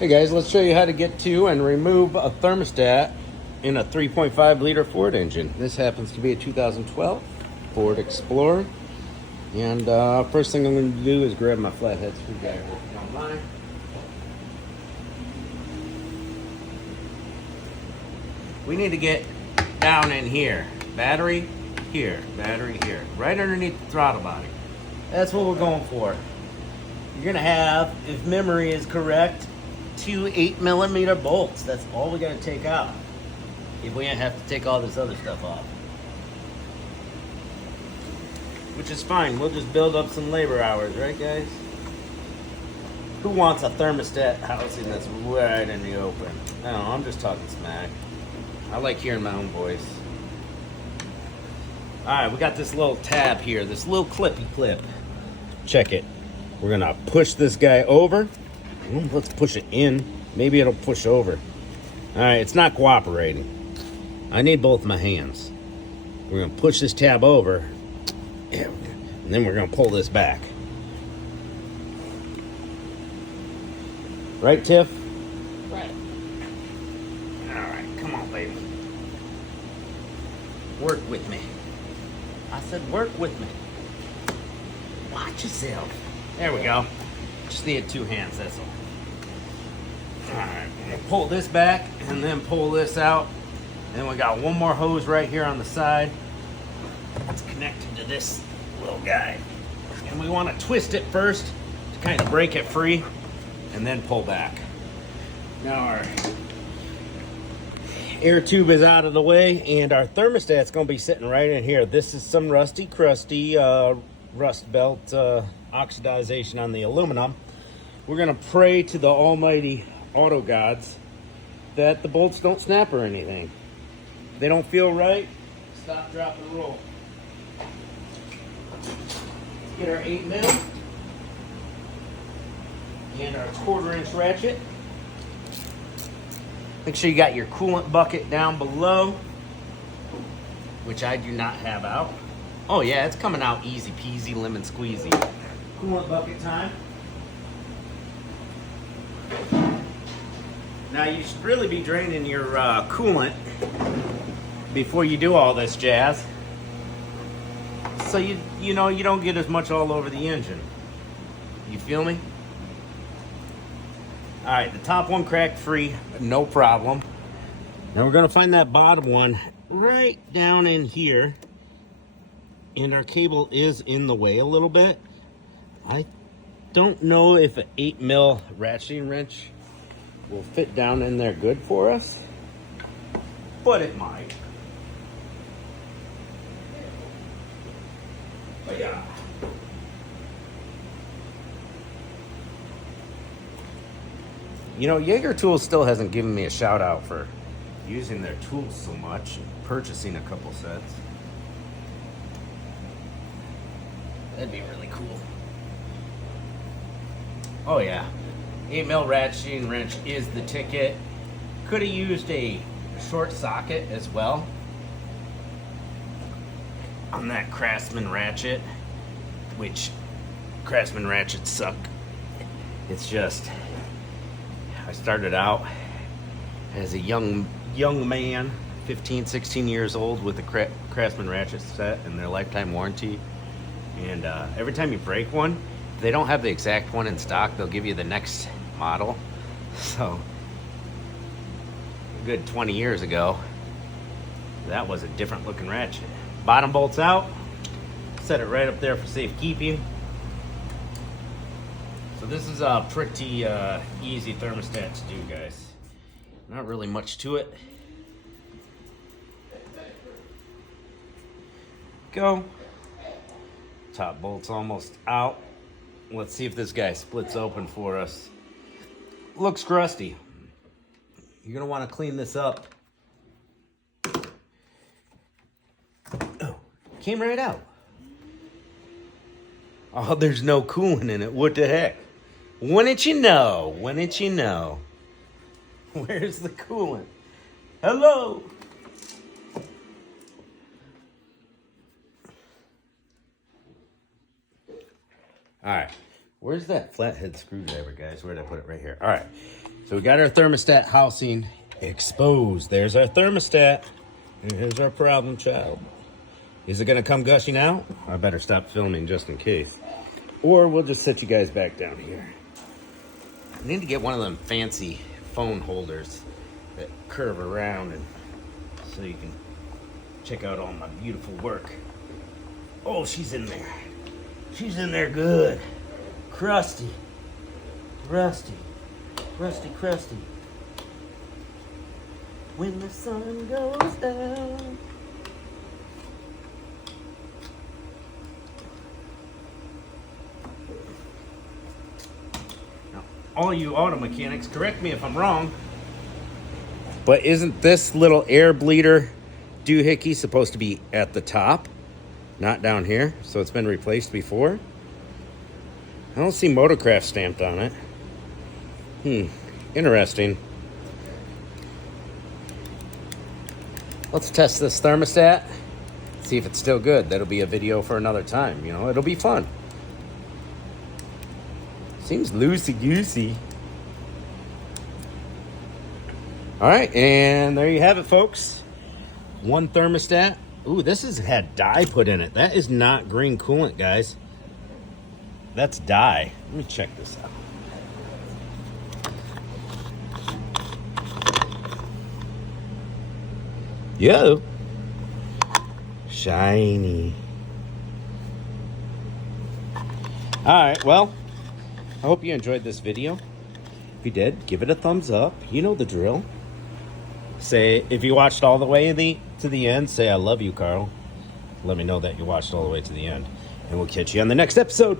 Hey guys, let's show you how to get to and remove a thermostat in a 3.5 liter Ford engine. This happens to be a 2012 Ford Explorer. And first thing I'm going to do is grab my flathead screwdriver, if you don't mind. We need to get down in here. Battery here, right underneath the throttle body. That's what we're going for. You're going to have, if memory is correct, 2 8mm bolts. That's all we got to take out. If we have to take all this other stuff off. Which is fine. We'll just build up some labor hours, right guys? Who wants a thermostat housing that's right in the open? I don't know, I'm just talking smack. I like hearing my own voice. Alright, we got this little tab here, this little clippy clip. Check it. We're gonna push this guy over. Let's push it in. Maybe it'll push over. Alright, it's not cooperating. I need both my hands. We're gonna push this tab over. And then we're gonna pull this back. Right, Tiff? Right. Alright, come on, baby. Work with me. I said work with me. Watch yourself. There we go. Just need 2 hands, that's all. Alright, we'll pull this back and then pull this out. Then we got one more hose right here on the side. It's connected to this little guy. And we want to twist it first to kind of break it free and then pull back. Now our air tube is out of the way and our thermostat's going to be sitting right in here. This is some rusty, crusty rust belt oxidization on the aluminum. We're going to pray to the almighty auto gods that the bolts don't snap or anything. If they don't feel right, stop, drop, and roll. Let's get our 8mm and our 1/4-inch ratchet. Make sure you got your coolant bucket down below, which I do not have out. Oh yeah, it's coming out easy peasy, lemon squeezy. Coolant bucket time. Now you should really be draining your coolant before you do all this jazz. So you know you don't get as much all over the engine. You feel me? Alright, the top one cracked free, no problem. Now we're gonna find that bottom one right down in here. And our cable is in the way a little bit. I don't know if an 8mm ratcheting wrench will fit down in there good for us, but it might. But yeah. You know, Jaeger Tools still hasn't given me a shout out for using their tools so much and purchasing a couple sets. That'd be really cool. Oh yeah, 8mm ratcheting wrench is the ticket. Could have used a short socket as well on that Craftsman ratchet, which Craftsman ratchets suck. It's just, I started out as a young man, 15, 16 years old, with a Craftsman ratchet set and their lifetime warranty. And every time you break one, if they don't have the exact one in stock, they'll give you the next model. So, a good 20 years ago, that was a different looking ratchet. Bottom bolt's out. Set it right up there for safekeeping. So this is a pretty easy thermostat to do, guys. Not really much to it. Go. Top bolt's almost out. Let's see if this guy splits open for us. Looks crusty. You're gonna want to clean this up. Oh, came right out. Oh, there's no coolant in it. What the heck? Wouldn't you know? Wouldn't you know? Where's the coolant? Hello? All right, where's that flathead screwdriver, guys? Where'd I put it? Right here. All right, So we got our thermostat housing exposed. There's our thermostat. And here's our problem child. Is it gonna come gushing out? I better stop filming just in case. Or we'll just set you guys back down here. I need to get one of them fancy phone holders that curve around and so you can check out all my beautiful work. Oh, she's in there. She's in there good. Crusty. Rusty. Rusty, crusty. When the sun goes down. Now, all you auto mechanics, correct me if I'm wrong, but isn't this little air bleeder doohickey supposed to be at the top, not down here? So it's been replaced before? I don't see Motorcraft stamped on it. Interesting. Let's test this thermostat, see if it's still good. That'll be a video for another time, you know, it'll be fun. Seems loosey-goosey. All right, and there you have it, folks. One thermostat. Ooh, this has had dye put in it. That is not green coolant, guys. That's dye. Let me check this out. Yo. Shiny. Alright, well, I hope you enjoyed this video. If you did, give it a thumbs up. You know the drill. Say, if you watched all the way to the end, say I love you, Carl. Let me know that you watched all the way to the end. And we'll catch you on the next episode.